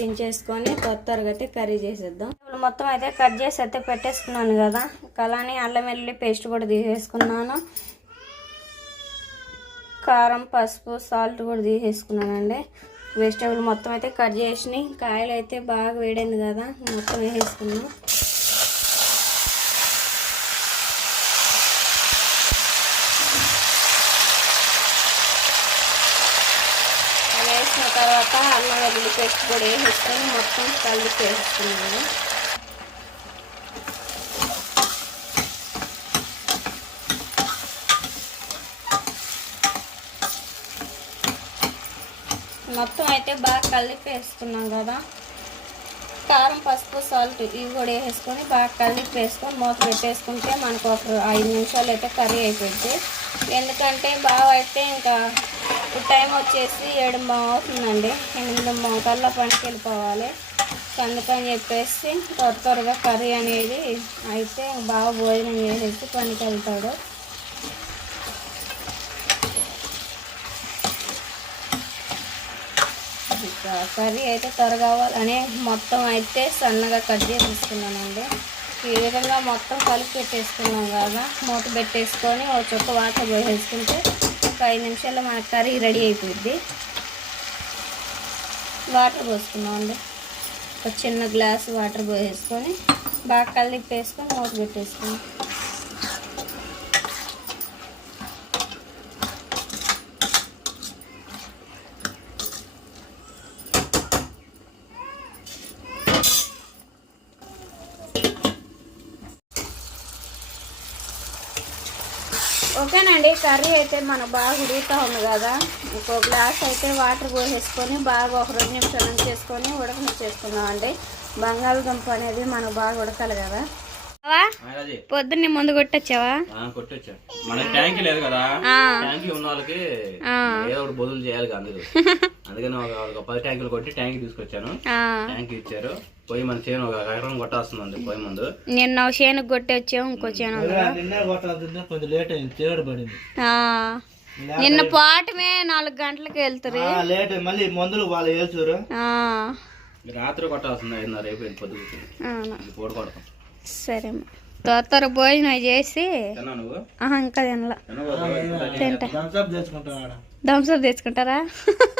దించేసుకొని త్వరగా అయితే కర్రీ చేసేద్దాం. ఇప్పుడు మొత్తం అయితే కట్ చేసి అయితే పెట్టేసుకున్నాను కదా, అలానే అల్లం వెల్లుల్లి పేస్ట్ కూడా తీసేసుకున్నాను. కారం, పసుపు, సాల్ట్ కూడా తీసేసుకున్నానండి. వెజిటేబుల్ మొత్తం అయితే కట్ చేసి, కాయలు అయితే బాగా వేడింది కదా, మొత్తం వేసేసుకున్నాం. వేసిన తర్వాత అల్లం వెల్లుల్లి పేస్ట్ కూడా వేసేసుకొని మొత్తం కలిపి వేసుకున్నాను. మొత్తం అయితే బాగా కలిపి వేసుకున్నాం కదా, కారం, పసుపు, సాల్ట్ ఇవి కూడా వేసుకొని బాగా కలిపి వేసుకొని మూత పెట్టేసుకుంటే మనకు ఒక 5 నిమిషాలు అయితే కర్రీ అయిపోయింది. ఎందుకంటే బాగా అయితే ఇంకా టైం వచ్చేసి 7 అవుతుందండి, 8 కల్లా పనికి వెళ్ళిపోవాలి. అందుకని చెప్పేసి త్వరగా కర్రీ అనేది అయితే బాగా భోజనం చేసేసి పనికి వెళ్తాడు. కర్రీ అయితే త్వరగా అవ్వాలని మొత్తం అయితే సన్నగా కట్ చేసేసుకున్నానండి. ఈ విధంగా మొత్తం కలిపి పెట్టేసుకున్నాం కదా, మూత పెట్టేసుకొని ఒక చుక్క వాటర్ పోసేసుకుంటే ఒక 5 నిమిషాల్లో మన కర్రీ రెడీ అయిపోద్ది. వాటర్ పోసుకున్నామండి, ఒక చిన్న గ్లాస్ వాటర్ పోసేసుకొని బాగా కలిపేసుకొని మూత పెట్టేసుకున్నాం. ఓకేనండి, కర్రీ అయితే మనకు బాగా ఉడుకుతూ ఉంది కదా, ఇంకో గ్లాస్ అయితే వాటర్ పోసేసుకొని బాగా ఒక 2 నిమిషాలు ఉంచేసుకొని ఉడకనిచ్చేసుకున్నామండి. బంగాళదుంప అనేది మనకు బాగా ఉడకాలి కదా. పొద్దున్నే ముందు కొట్టొచ్చావా? కొట్టొచ్చా, మనకి ట్యాంక్ లేదు కదా, ట్యాంక్ ఉన్న వాళ్ళకి ఏదో ఒకటి బదులు చేయాలి కదా, అందుకని ఒక 10 ట్యాంకులు కొట్టి ట్యాంక్ తీసుకొచ్చాను. ట్యాంక్ ఇచ్చారు. పోయి మన చేను ఒక ఎకరం కొట్టాల్సిందండి. పోయి ముందు నిన్న చేనుకు కొట్టి వచ్చాము, ఇంకో చేను నిన్న పాటమే 4 గంటలకి వెళ్తారు, రాత్రి కొట్టాల్సింది. 5:30 అయిపోయింది పొద్దు పోటు కొడతాం. సరే, త్వర భోజనం చేసి ఇంకా తినలా, తింటా. Thums Up తెచ్చుకుంటారా?